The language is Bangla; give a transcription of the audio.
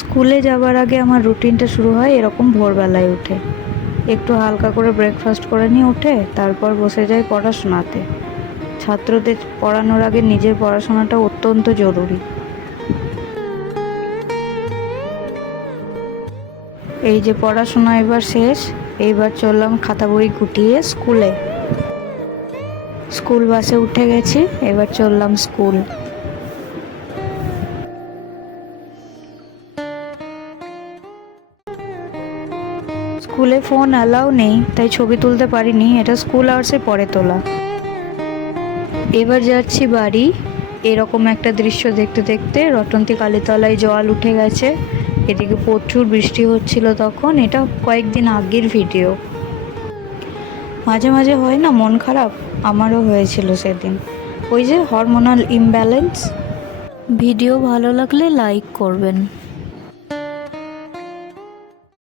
স্কুলে যাবার আগে আমার রুটিনটা শুরু হয় এরকম ভোরবেলায় উঠে। একটু হালকা করে ব্রেকফাস্ট করে নিয়ে উঠে তারপর বসে যাই পড়াশোনাতে। ছাত্রদের পড়ানোর আগে নিজের পড়াশোনাটা অত্যন্ত জরুরি। এই যে পড়াশোনা এবার শেষ, এইবার চললাম খাতা বই গুটিয়ে স্কুলে। স্কুল বাসে উঠে গেছি, এবার চললাম স্কুল। স্কুলে ফোন অ্যালাউ নেই, তাই ছবি তুলতে পারিনি, এটা স্কুল আওয়ার্সে পরে তোলা। এবার যাচ্ছি বাড়ি। এরকম একটা দৃশ্য দেখতে দেখতে রটন্তী কালীতলায় জল উঠে গেছে। এদিকে প্রচুর বৃষ্টি হচ্ছিল তখন, এটা কয়েকদিন আগের ভিডিও। মাঝে মাঝে হয় না মন খারাপ, আমারও হয়েছিল সেদিন। ওই যে হরমোনাল ইমব্যালেন্স। ভিডিও ভালো লাগলে লাইক করবেন।